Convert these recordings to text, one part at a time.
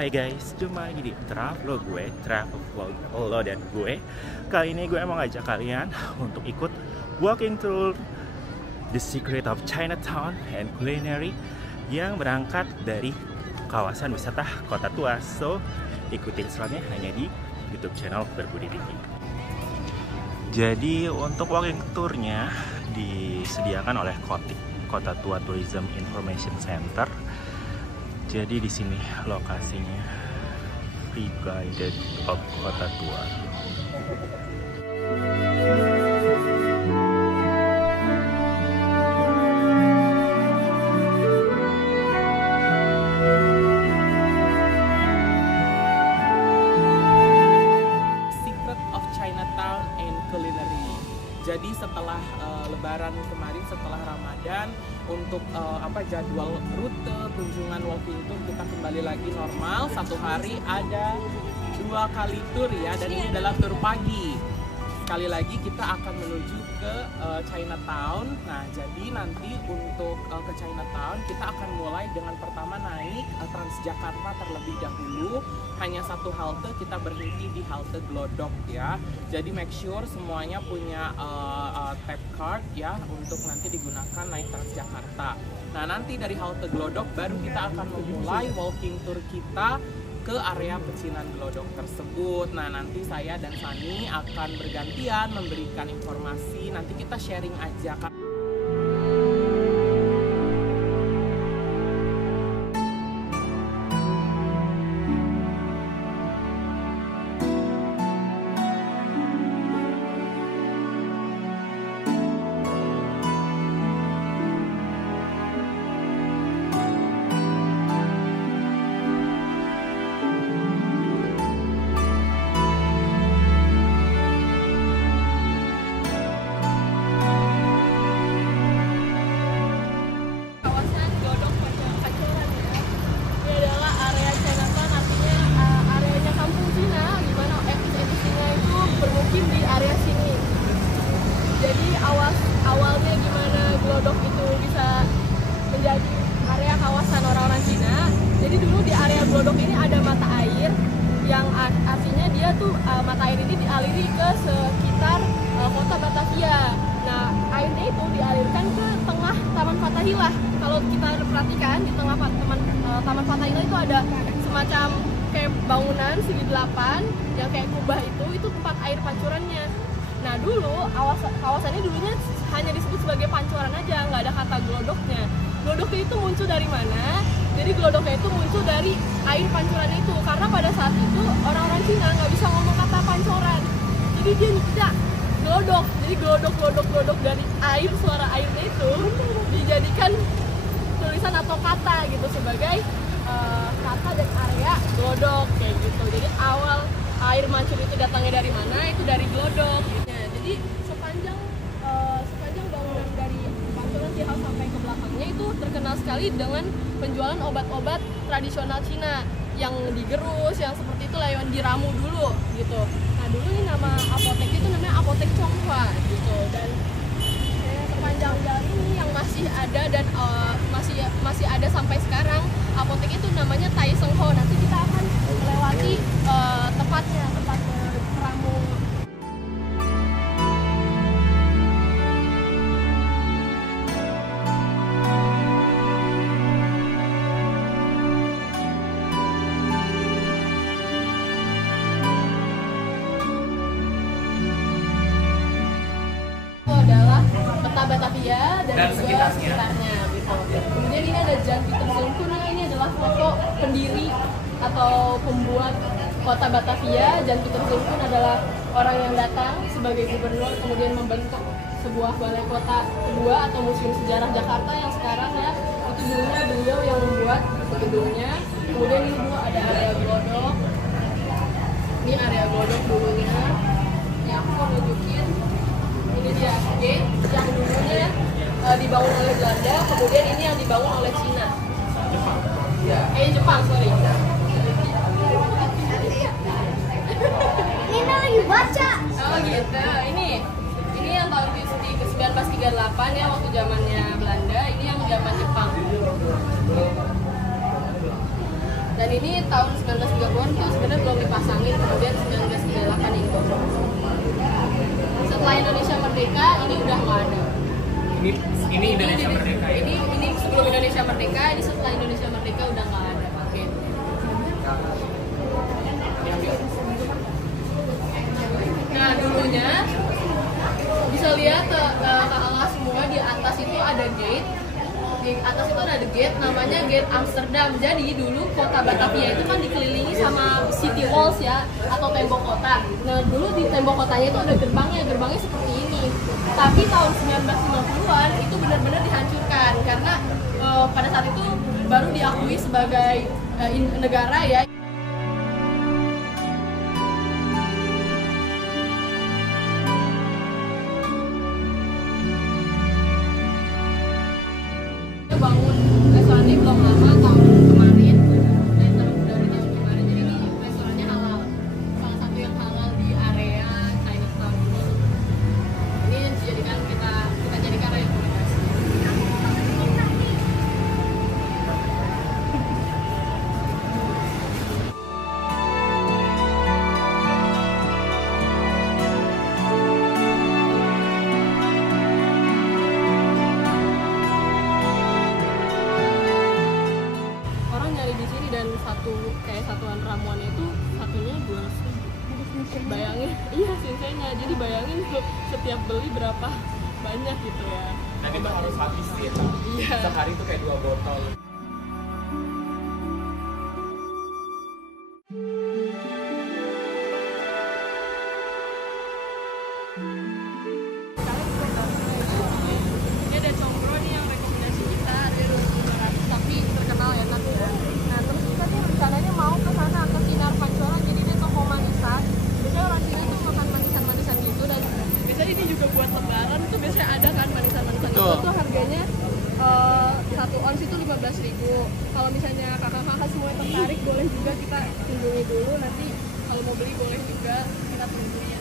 Hai guys, jumpa lagi di Travelog gue, Travelog lo dan gue. Kali ini gue mau ngajak kalian untuk ikut walking tour The Secret of Chinatown and Culinary yang berangkat dari kawasan wisata Kota Tua. So, ikutin selanjutnya hanya di YouTube channel Berbudi TV. Jadi untuk walking tournya disediakan oleh Kota Tua Tourism Information Center. Jadi di sini lokasinya free guided of Kota Tua. Secret of Chinatown and Culinary. Jadi setelah Lebaran kemarin, setelah Ramadan, untuk jadwal rute kunjungan walking tour kita kembali lagi normal. Satu hari ada 2 kali tour ya, dan ini adalah tour pagi. Sekali lagi kita akan menuju ke Chinatown. Nah, jadi nanti untuk ke Chinatown kita akan mulai dengan pertama naik Transjakarta terlebih dahulu. Hanya 1 halte, kita berhenti di halte Glodok ya. Jadi make sure semuanya punya tap card ya untuk nanti digunakan naik Transjakarta. Nah, nanti dari halte Glodok baru kita akan memulai walking tour kita ke area pecinan Glodok tersebut. Nah, nanti saya dan Fanny akan bergantian memberikan informasi. Nanti kita sharing aja kan. Awalnya gimana Glodok itu bisa menjadi area kawasan orang-orang Cina. Jadi dulu di area Glodok ini ada mata air yang artinya dia tuh mata air ini dialiri ke sekitar kota Batavia. Nah, airnya itu dialirkan ke tengah Taman Fathahillah. Kalau kita perhatikan di tengah Taman Fathahillah itu ada semacam kayak bangunan segi 8 yang kayak kubah, itu tempat air pancurannya. Nah, dulu kawasannya dulunya hanya disebut sebagai pancuran aja, nggak ada kata glodoknya. Glodoknya itu muncul dari mana? Jadi glodoknya itu muncul dari air pancuran itu, karena pada saat itu orang-orang Cina nggak bisa ngomong kata pancoran, jadi dia nyipta glodok. Jadi glodok dari air, suara airnya itu dijadikan tulisan atau kata gitu sebagai kata dan area glodok kayak gitu. Jadi awal air mancur itu datangnya dari mana? Itu dari glodok. Nah, jadi sepanjang bangunan dari pancuran Cihau sampai ke belakangnya itu terkenal sekali dengan penjualan obat-obat tradisional Cina yang digerus, yang seperti itu lah, yang diramu dulu gitu. Nah, dulu ini nama apotek itu namanya Apotek Chonghua gitu. Dan sepanjang jalan ini yang masih ada dan masih ada sampai sekarang, apotek itu namanya Tai Seng Ho. Nanti kita akan melewati tempat peramu. Itu adalah peta Batavia dan juga sekitarnya gitu. Kemudian ini ada Jan Pieter Zoon. Ini adalah foto pendiri atau pembuat kota Batavia. Jan Pieter Zoon adalah orang yang datang sebagai gubernur kemudian membentuk sebuah balai kota kedua atau Museum Sejarah Jakarta yang sekarang ya, itu dulu gedungnya. Kemudian ini dulu ada area glodok. Ini area glodok dulunya. Ini aku mau nunjukin. Ini dia gate yang dulunya dibangun oleh Belanda. Kemudian ini yang dibangun oleh Cina. Jepang, sorry. Ini lagi baca. Oh gitu. Ini yang tahun 1938 ya, waktu zamannya Belanda. Ini yang zaman Jepang. Dan ini tahun 1930-an itu sebenarnya belum dipasangin, kemudian 1938 ini. Setelah Indonesia merdeka, ini udah nggak ada. Ini Indonesia Merdeka ya. Ini sebelum Indonesia merdeka, ini setelah Indonesia merdeka udah nggak ada. Oke. Nah dulunya bisa lihat kakak semua di atas itu ada gate. Di atas itu ada gate namanya Gate Amsterdam. Jadi dulu kota Batavia itu kan dikelilingi sama city walls ya, atau tembok kota. Nah dulu di tembok kotanya itu ada gerbangnya seperti ini. Tapi tahun 1950-an itu benar-benar dihancurkan karena pada saat itu baru diakui sebagai negara ya. Bangun restoran ini belum lama, tahun kemarin, dan dari tahun kemarin. Jadi ini restorannya halal, salah satu yang halal di area Chinatown ini. Ini yang dijadikan kita jadikan rekomendasi. Orang nyari di sini dan satuan ramuannya itu satunya 200.000. Bayangin, iya sinsenya. Jadi bayangin tuh setiap beli berapa banyak gitu ya. Dan itu harus habis ya. Iya. Sehari itu kayak 2 botol. Ini ada combro nih yang rekomendasi kita, ada 200, tapi terkenal enak ya. Nah terus kita nih rencananya mau ke sana, ke Sinar Pancoran. Jadi dia toko manisan. Biasanya orang Cina tuh makan manisan-manisan gitu, dan biasanya ini juga buat lebaran tuh biasanya ada kan manisan-manisan itu tuh harganya 1 ons itu 15.000. Kalau misalnya kakak-kakak semua tertarik, boleh juga kita kunjungi dulu. Nanti kalau mau beli boleh juga, kita tunggu ya.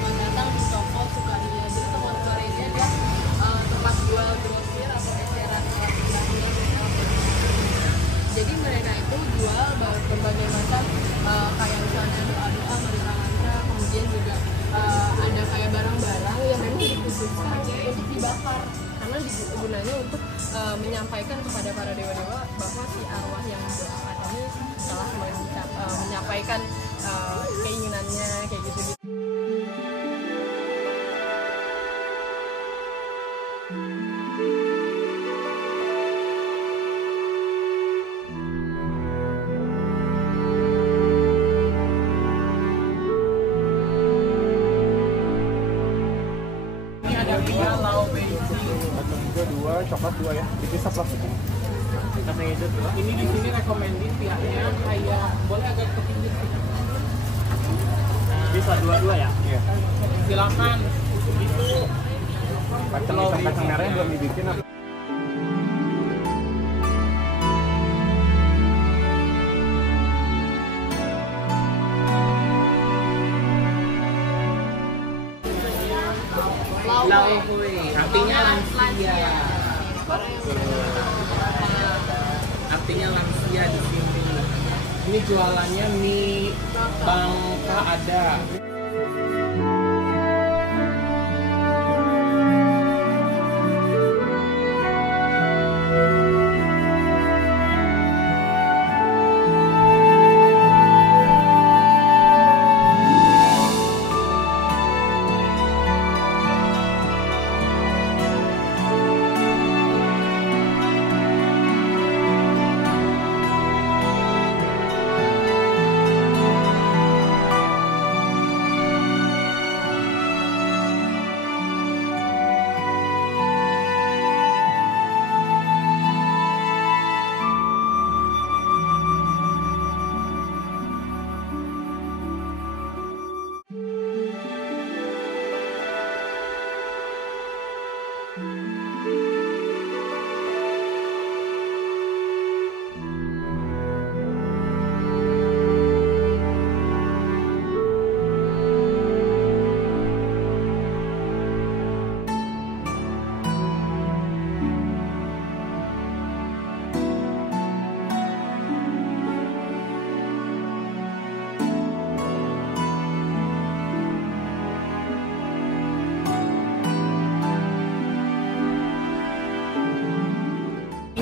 Datang di toko Sukaria. Jadi toko Sukaria ini dia tempat jual grosir atau eceran jadi mereka itu jual berbagai macam kayak misalnya doa-doa, mantra-mantra, kemudian juga ada kayak barang-barang yang memang dikhususkan untuk dibakar karena gunanya untuk menyampaikan kepada para dewa-dewa bahwa si arwah yang mendoakan ini telah menyampaikan keinginannya kayak gitu-gitu. Ini ada 2 lau beiji. Dua coklat 2 ya, dipisah plastiknya. Tapi itu tuh. Ini di sini recommended pihaknya kayak boleh agak ke pinggir sih. Bisa 2 ya? Iya. Silakan. Itu Kacang merahnya belum dibikin apa? Lauhui, artinya lansia. Artinya lansia di sini. Ini jualannya mie bangka ada.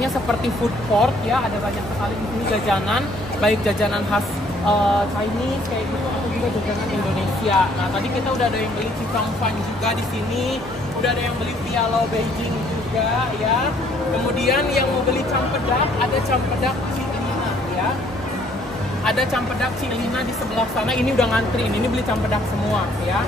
tempatnya seperti food court ya, ada banyak sekali di sini jajanan, baik jajanan khas Chinese kayak gitu atau juga jajanan Indonesia. Nah tadi kita udah ada yang beli Cikang Fan juga di sini, udah ada yang beli Pialo Beijing juga ya. Kemudian yang mau beli campedak, ada campedak Cilina ya. Ada campedak Cilina di sebelah sana, ini udah ngantri, ini beli campedak semua ya.